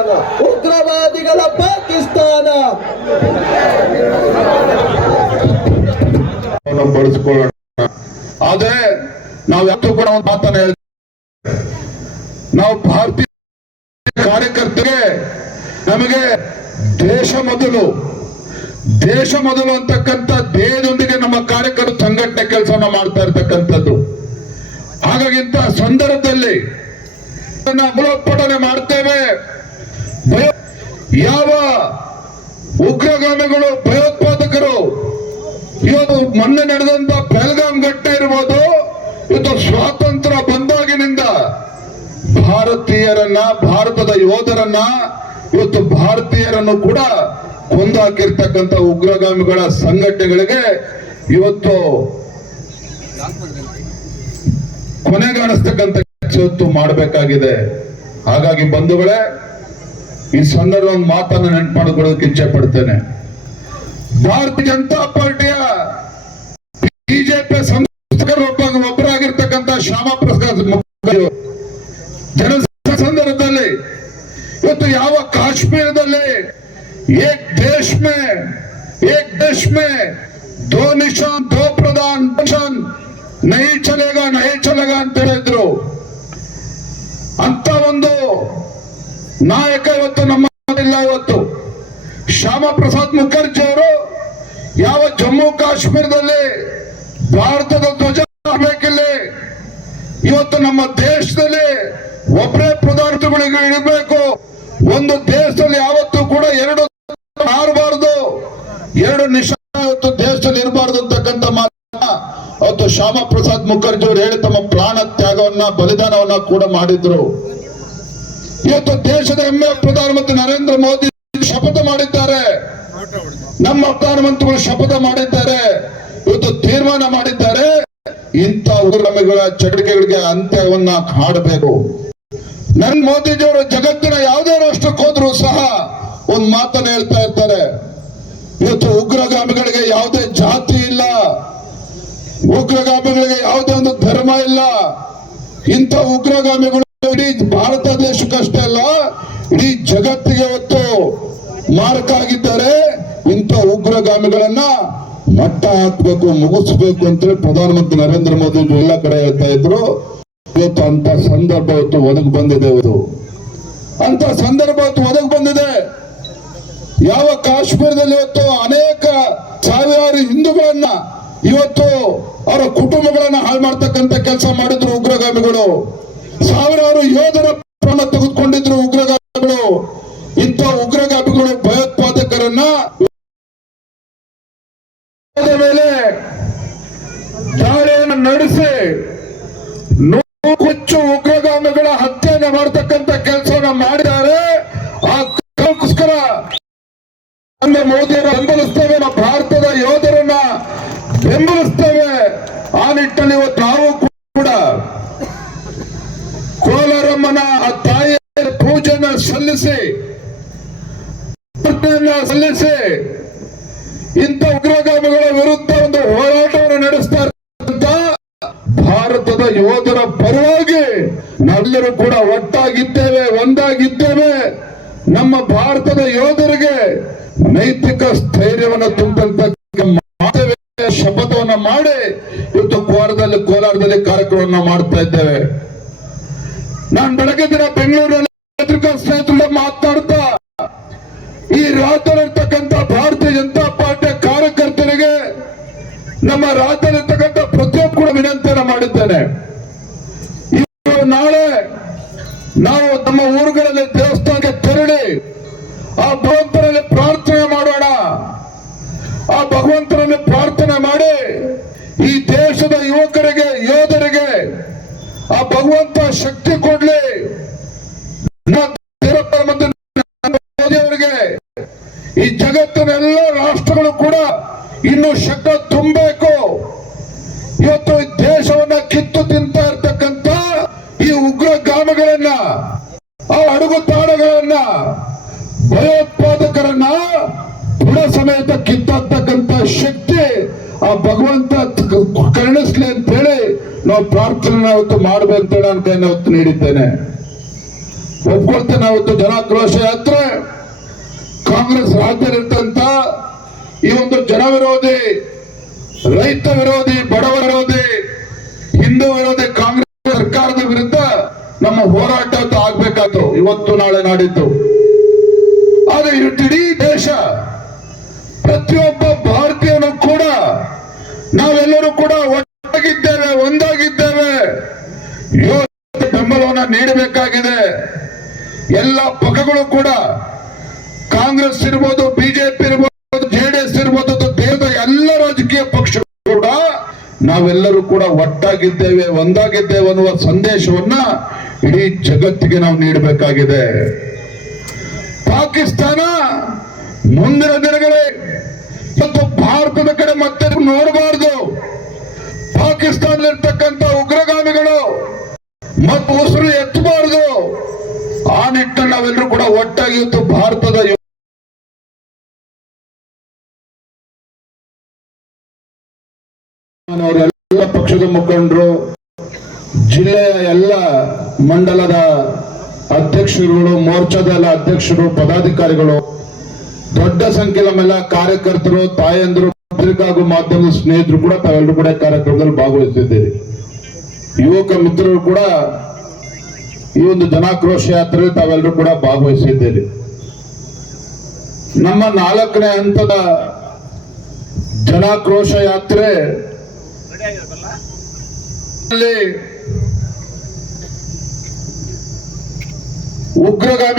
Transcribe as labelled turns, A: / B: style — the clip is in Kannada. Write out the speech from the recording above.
A: ಪಾಕಿಸ್ತಾನ, ಉಗ್ರವಾದಿಗಳ ಪಾಕಿಸ್ತಾನ.
B: ಬಳಸ್ಕೊಳ್ಳೋಣ. ಆದ್ರೆ ನಾವು ಯಾವತ್ತೂ ಕೂಡ ಒಂದು ಮಾತನ್ನ ನಾವು ಭಾರತೀಯ ಕಾರ್ಯಕರ್ತರಿಗೆ ನಮಗೆ ದೇಶ ಮೊದಲು ದೇಶ ಮೊದಲು ಅಂತಕ್ಕಂಥ ದೇಹದೊಂದಿಗೆ ನಮ್ಮ ಕಾರ್ಯಕರ್ತರು ಸಂಘಟನೆ ಕೆಲಸವನ್ನು ಮಾಡ್ತಾ ಇರ್ತಕ್ಕಂಥದ್ದು. ಹಾಗಾಗಿ ಇಂತಹ ಸಂದರ್ಭದಲ್ಲಿ ಮಾಡ್ತೇವೆ. ಯಾವ ಉಗ್ರಗಾಮಿಗಳು, ಭಯೋತ್ಪಾದಕರು ಇವತ್ತು ಮೊನ್ನೆ ನಡೆದಂತ ಬೆಳಗಾಂ ಘಟ್ಟೆ ಇರ್ಬೋದು, ಇವತ್ತು ಸ್ವಾತಂತ್ರ್ಯ ಬಂದಾಗಿನಿಂದ ಭಾರತೀಯರನ್ನ, ಭಾರತದ ಯೋಧರನ್ನ ಇವತ್ತು ಭಾರತೀಯರನ್ನು ಕೂಡ ಕೊಂದಾಕಿರ್ತಕ್ಕಂಥ ಉಗ್ರಗಾಮಿಗಳ ಸಂಘಟನೆಗಳಿಗೆ ಇವತ್ತು ಕೊನೆಗಾಣಿಸ್ತಕ್ಕಂಥ ಮಾಡಬೇಕಾಗಿದೆ. ಹಾಗಾಗಿ ಬಂಧುಗಳೇ ಈ ಸಂದರ್ಭ ಒಂದು ಮಾತನ್ನು ನೆನಪು ಇಚ್ಛೆ ಪಡ್ತೇನೆ ಭಾರತೀಯ ಜನತಾ ಪಾರ್ಟಿಯ ಬಿಜೆಪಿ ಸಂಸದರು ಒಬ್ಬ ಒಬ್ಬರಾಗಿರ್ತಕ್ಕಂಥ ಶ್ಯಾಮ ಪ್ರಸಾದ್ ಜನ ಸಂದರ್ಭದಲ್ಲಿ ಇವತ್ತು ಯಾವ ಕಾಶ್ಮೀರದಲ್ಲಿ ಏಕ್ ದೇಶ್ ಮೇ, ಏಕ್ ದೇಶ್ ಮೇ ದೋ ನಿಶಾನ್ ದೋ ಪ್ರಧಾನ್ ನೈ ಚಲೇಗ ನೈ ಚಲೇಗ ಅಂತ ಹೇಳಿದ್ರು. ಅಂತ ಒಂದು ನಾಯಕ ಇವತ್ತು ನಮ್ಮ ಇಲ್ಲ ಇವತ್ತು. ಶ್ಯಾಮ ಪ್ರಸಾದ್ ಮುಖರ್ಜಿ ಅವರು ಯಾವ ಜಮ್ಮು ಕಾಶ್ಮೀರದಲ್ಲಿ ಭಾರತದ ಧ್ವಜ ಬೇಕಿಲ್ಲ ಇವತ್ತು ನಮ್ಮ ದೇಶದಲ್ಲಿ ಒಬ್ಬರೇ ಪದಾರ್ಥಗಳಿಗೆ ಇಡಬೇಕು ಒಂದು ದೇಶದಲ್ಲಿ ಯಾವತ್ತೂ ಕೂಡ ಎರಡು ಮಾರಬಾರದು, ಎರಡು ನಿಮಿಷ ಇವತ್ತು ದೇಶದಲ್ಲಿ ಇರಬಾರ್ದು ಅಂತಕ್ಕಂಥ ಮಾತು ಅವತ್ತು ಶ್ಯಾಮ ಪ್ರಸಾದ್ ಮುಖರ್ಜಿ ಅವರು ಹೇಳಿ ತಮ್ಮ ಪ್ರಾಣ ತ್ಯಾಗವನ್ನ, ಬಲಿದಾನವನ್ನ ಕೂಡ ಮಾಡಿದ್ರು. ಇವತ್ತು ದೇಶದ ಹೆಮ್ಮೆಯ ಪ್ರಧಾನಮಂತ್ರಿ ನರೇಂದ್ರ ಮೋದಿ ಶಪಥ ಮಾಡಿದ್ದಾರೆ. ನಮ್ಮ ಪ್ರಧಾನಮಂತ್ರಿಗಳು ಶಪಥ ಮಾಡಿದ್ದಾರೆ. ಇವತ್ತು ತೀರ್ಮಾನ ಮಾಡಿದ್ದಾರೆ. ಇಂಥ ಉಗ್ರಮಿಗಳ ಚಟುವಟಿಕೆಗಳಿಗೆ ಅಂತ್ಯವನ್ನ ಹಾಡಬೇಕು. ನರೇಂದ್ರ ಮೋದಿಜಿಯವರು ಜಗತ್ತಿನ ಯಾವುದೇ ರಾಷ್ಟ್ರಕ್ಕೆ ಹೋದ್ರು ಸಹ ಒಂದು ಮಾತನ್ನ ಹೇಳ್ತಾ ಇರ್ತಾರೆ. ಇವತ್ತು ಉಗ್ರಗಾಮಿಗಳಿಗೆ ಯಾವುದೇ ಜಾತಿ ಇಲ್ಲ. ಉಗ್ರಗಾಮಿಗಳಿಗೆ ಯಾವುದೇ ಒಂದು ಧರ್ಮ ಇಲ್ಲ. ಇಂಥ ಉಗ್ರಗಾಮಿಗಳು ಇಡೀ ಭಾರತ ದೇಶಕ್ಕಷ್ಟೇ ಅಲ್ಲ, ಇಡೀ ಜಗತ್ತಿಗೆ ಇವತ್ತು ಮಾರಕ ಆಗಿದ್ದಾರೆ. ಇಂಥ ಉಗ್ರಗಾಮಿಗಳನ್ನ ಮಟ್ಟ ಹಾಕ್ಬೇಕು, ಮುಗಿಸ್ಬೇಕು ಅಂತೇಳಿ ಪ್ರಧಾನಮಂತ್ರಿ ನರೇಂದ್ರ ಮೋದಿ ಎಲ್ಲ ಕಡೆ ಹೇಳ್ತಾ ಇದ್ರು. ಇವತ್ತು ಅಂತ ಸಂದರ್ಭ ಇವತ್ತು ಒದಗಿ ಬಂದಿದೆ ಇವತ್ತು. ಅಂತ ಸಂದರ್ಭ ಇವತ್ತು ಒದಗಿ ಬಂದಿದೆ. ಯಾವ ಕಾಶ್ಮೀರದಲ್ಲಿ ಇವತ್ತು ಅನೇಕ ಸಾವಿರಾರು ಹಿಂದೂಗಳನ್ನ ಇವತ್ತು ಅವರ ಕುಟುಂಬಗಳನ್ನ ಹಾಳು ಮಾಡ್ತಕ್ಕಂತ ಕೆಲಸ ಮಾಡಿದ್ರು ಉಗ್ರಗಾಮಿಗಳು. ಸಾವಿರಾರು ಯೋಧರ ಕ್ರಮ ತೆಗೆದುಕೊಂಡಿದ್ರು ಉಗ್ರಗಾಮಿಗಳು. ಇಂಥ ಉಗ್ರಗಾಮಿಗಳು ಭಯೋತ್ಪಾದಕರನ್ನ ಮೇಲೆ ದಾಳಿಯನ್ನು ನಡೆಸಿ ಹೆಚ್ಚು ಉಗ್ರಗಾಮಿಗಳ ಹತ್ಯೆಯನ್ನು ಮಾಡತಕ್ಕಂತ ಕೆಲಸವನ್ನು ಮಾಡಿದ್ದಾರೆ. ಆ ಕಾರಣಕ್ಕೋಸ್ಕರ ಪ್ರಾರ್ಥನೆಯನ್ನ ಸಲ್ಲಿಸಿ ಇಂಥ ಉಗ್ರಗಾಮಿಗಳ ವಿರುದ್ಧ ಒಂದು ಹೋರಾಟವನ್ನು ನಡೆಸ್ತಾ ಇರ್ತಕ್ಕಂಥ ಭಾರತದ ಯೋಧರ ಪರವಾಗಿ ನಾವೆಲ್ಲರೂ ಕೂಡ ಒಟ್ಟಾಗಿದ್ದೇವೆ, ಒಂದಾಗಿದ್ದೇವೆ. ನಮ್ಮ ಭಾರತದ ಯೋಧರಿಗೆ ನೈತಿಕ ಸ್ಥೈರ್ಯವನ್ನು ತುಂಬಂತ ಶಪಥವನ್ನ ಮಾಡಿ ಇವತ್ತು ಕೋಲಾರದಲ್ಲಿ ಕೋಲಾರದಲ್ಲಿ ಕಾರ್ಯಕ್ರಮವನ್ನು ಮಾಡ್ತಾ ಇದ್ದೇವೆ. ನಾನು ಬೆಳಗ್ಗೆ ದಿನ ಬೆಂಗಳೂರಿನಲ್ಲಿ ಪತ್ರಿಕಾ ಸ್ನೇಹಿತರು ಮಾತನಾಡ್ತಾ ಈ ರಾಜ್ಯದಲ್ಲಿರ್ತಕ್ಕಂಥ ಭಾರತೀಯ ಜನತಾ ಪಾರ್ಟಿಯ ಕಾರ್ಯಕರ್ತರಿಗೆ ನಮ್ಮ ರಾಜ್ಯದಲ್ಲಿರ್ತಕ್ಕಂಥ ಪ್ರತಿಯೊಬ್ಬ ಕೂಡ ವಿನಂತಿಯನ್ನು ಮಾಡಿದ್ದೇನೆ. ನಾಳೆ ನಾವು ನಮ್ಮ ಊರುಗಳಲ್ಲಿ ದೇವಸ್ಥಾನಕ್ಕೆ ತೆರಳಿ ಆ ಭಗವಂತನಲ್ಲಿ ಪ್ರಾರ್ಥನೆ ಮಾಡೋಣ. ಆ ಭಗವಂತನಲ್ಲಿ ಪ್ರಾರ್ಥನೆ ಮಾಡಿ ಈ ದೇಶದ ಯುವಕರಿಗೆ, ಯೋಧರಿಗೆ ಆ ಭಗವಂತ ಶಕ್ತಿ ಕೊಡ್ಲಿ. ಇನ್ನು ಶಕ ತುಂಬಬೇಕು. ಇವತ್ತು ದೇಶವನ್ನ ಕಿತ್ತು ತಿಂತಾ ಇರ್ತಕ್ಕಂತ ಈ ಉಗ್ರ ಗ್ರಾಮಗಳನ್ನ, ಆ ಅಡುಗುತಾಣಗಳನ್ನ ಭಯೋತ್ಪಾದಕರನ್ನ ಬುಡ ಸಮೇತ ಕಿತ್ತಾಕ್ತಕ್ಕಂತ ಶಕ್ತಿ ಆ ಭಗವಂತ ಕರುಣಿಸ್ಲಿ ಅಂತ ಹೇಳಿ ನಾವು ಪ್ರಾರ್ಥನೆ ಅವತ್ತು ಮಾಡಬೇಕು ಅಂತ ಹೇಳಿ ಅವತ್ತು ನೀಡಿದ್ದೇನೆ. ಒಪ್ಕೊಳ್ತೇನೆ ಅವತ್ತು ಜನಾಕ್ರೋಶ ಯಾತ್ರೆ. ಕಾಂಗ್ರೆಸ್ ರಾಜ್ಯದಲ್ಲಿರ್ತಂತ ಈ ಒಂದು ಜನ ವಿರೋಧಿ, ರೈತ ವಿರೋಧಿ ಬಡವ ವಿರೋಧಿ, ಹಿಂದೂ ವಿರೋಧಿ, ಕಾಂಗ್ರೆಸ್ ಸರ್ಕಾರದ ವಿರುದ್ಧ ನಮ್ಮ ಹೋರಾಟ ಆಗ್ಬೇಕಾಯ್ತು, ಇವತ್ತು ನಾಳೆ ನಾಡಿದ್ದು. ಆದ್ರೆ ಇಡೀ ದೇಶ, ಪ್ರತಿಯೊಬ್ಬ ಭಾರತೀಯನು ಕೂಡ, ನಾವೆಲ್ಲರೂ ಕೂಡ ಒಟ್ಟಾಗಿದ್ದೇವೆ ಒಂದಾಗಿದ್ದೇವೆ. ಯೋಜನೆ ಬೆಂಬಲವನ್ನ ನೀಡಬೇಕಾಗಿದೆ. ಎಲ್ಲ ಪಕ್ಷಗಳು ಕೂಡ, ಕಾಂಗ್ರೆಸ್ ಇರ್ಬೋದು, ಬಿಜೆಪಿ ಇರ್ಬೋದು ನಾವೆಲ್ಲರೂ ಕೂಡ ಒಟ್ಟಾಗಿದ್ದೇವೆ, ಒಂದಾಗಿದ್ದೇವೆ ಅನ್ನುವ ಸಂದೇಶವನ್ನ ಇಡೀ ಜಗತ್ತಿಗೆ ನಾವು ನೀಡಬೇಕಾಗಿದೆ. ಪಾಕಿಸ್ತಾನ ಮುಂದಿನ ದಿನಗಳೇ ಮತ್ತು ಭಾರತದ ಕಡೆ ಮತ್ತೆ ನೋಡಬಾರದು. ಪಾಕಿಸ್ತಾನದಲ್ಲಿರ್ತಕ್ಕಂಥ ಉಗ್ರಗಾಮಿಗಳು ಮತ್ತು ಉಸಿರು ಎತ್ತಬಾರದು. ಆ ನಿಟ್ಟಿನಲ್ಲಿ ನಾವೆಲ್ಲರೂ ಕೂಡ ಒಟ್ಟಾಗಿ ಇವತ್ತು ಭಾರತದ ಅವರೆಲ್ಲ ಪಕ್ಷದ ಮುಖಂಡರು, ಜಿಲ್ಲೆಯ ಎಲ್ಲ ಮಂಡಲದ ಅಧ್ಯಕ್ಷರುಗಳು, ಮೋರ್ಚಾದ ಎಲ್ಲ ಅಧ್ಯಕ್ಷರು, ಪದಾಧಿಕಾರಿಗಳು, ದೊಡ್ಡ ಸಂಖ್ಯೆ ನಮ್ಮೆಲ್ಲ ಕಾರ್ಯಕರ್ತರು, ತಾಯಂದರು, ಪತ್ರಿಕಾ ಹಾಗೂ ಮಾಧ್ಯಮದ ಸ್ನೇಹಿತರು ಕೂಡ ತಾವೆಲ್ಲರೂ ಕೂಡ ಕಾರ್ಯಕ್ರಮದಲ್ಲಿ ಭಾಗವಹಿಸಿದ್ದೇವೆ ಯುವಕ ಮಿತ್ರರು ಕೂಡ ಈ ಒಂದು ಜನಾಕ್ರೋಶ ಯಾತ್ರೆಯಲ್ಲಿ ತಾವೆಲ್ಲರೂ ಕೂಡ ಭಾಗವಹಿಸಿದ್ದೇವೆ ನಮ್ಮ ನಾಲ್ಕನೇ ಹಂತದ ಜನಾಕ್ರೋಶ ಯಾತ್ರೆ ಉಗ್ರಗಾಮಿ